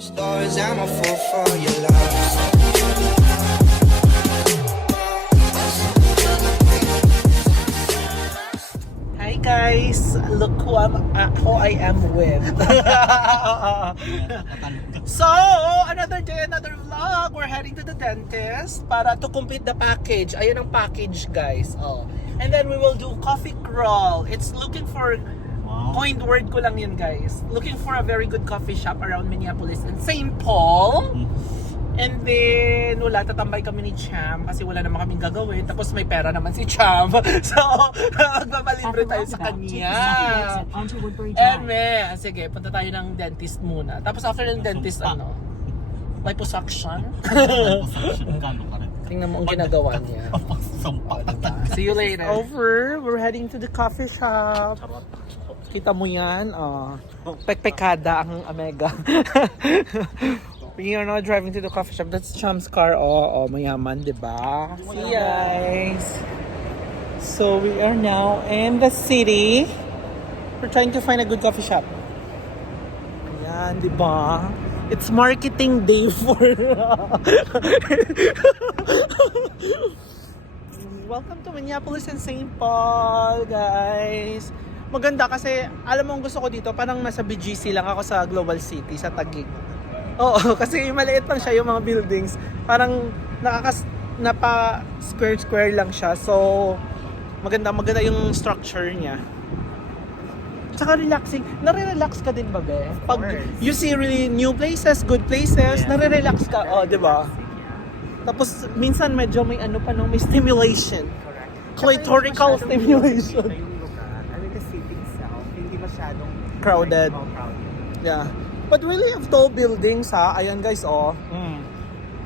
Stories, I'm a fool for your love. Hi guys, look who I am with. So, another day, another vlog. We're heading to the dentist para to complete the package. Ayun ang package, guys. Oh. And then we will do coffee crawl. It's looking for coined word ko lang yun, guys. Looking for a very good coffee shop around Minneapolis and St. Paul. And then, wala, tatambay kami ni Cham kasi wala naman kaming gagawin. Tapos may pera naman si Cham. So, magpapalibre tayo sa kanya. And sige, punta tayo ng dentist muna. Tapos after ng dentist, liposuction. Tingnan mo ang ginagawa niya. See you later. Over, we're heading to the coffee shop. Kita mo yan, pekpekada ang Omega. We are now driving to the coffee shop. That's Cham's car. Mayaman, diba? See you guys. So we are now in the city. We're trying to find a good coffee shop. Ayan, diba? It's marketing day for... Welcome to Minneapolis and St. Paul, guys. Maganda kasi, alam mo ang gusto ko dito, parang nasa BGC lang ako sa Global City, sa Taguig. Oo, kasi maliit lang siya yung mga buildings. Parang napa square lang siya. So, maganda yung structure niya. Tsaka relaxing. Nare-relax ka din ba, be? Pag you see really new places, good places, nare-relax ka. Oh, di ba? Tapos, minsan medyo may may stimulation. Clitorical stimulation. Crowded. Yeah. But we have tall buildings, ha. Ayan, guys,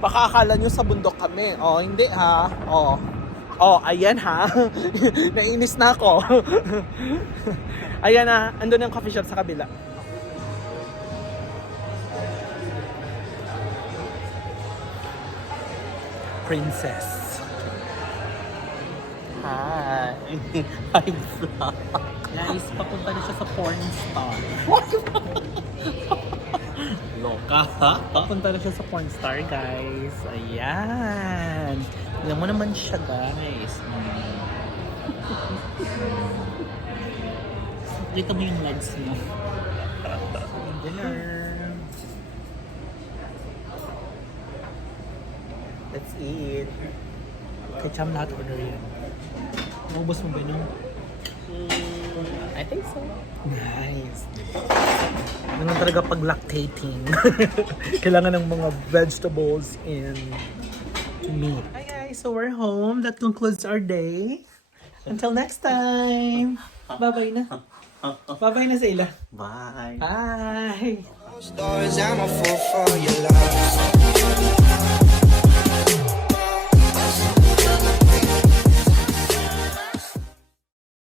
Baka akala nyo sa bundok kami. Hindi, ha. Ayan, ha. Nainis na ako. Ayan, ha. Andun yung coffee shop sa kabila. Princess. Hi. Hi, vlog. Guys, papunta na siya sa porn star. Loka, ha? Papunta na siya sa porn star, guys. Ayan. Tingnan mo naman siya, guys. Dito mo yung legs mo. Dinner. Let's eat. Kay Cham lahat order yan. Maubos mo ba yun? I think so. Nice. Ganun talaga pag lactating. Kailangan ng mga vegetables and meat. Hi guys, so we're home. That concludes our day. Until next time. Bye-bye na. Bye-bye na sa ila. Bye. Bye. Stories, I'm a fool for your love.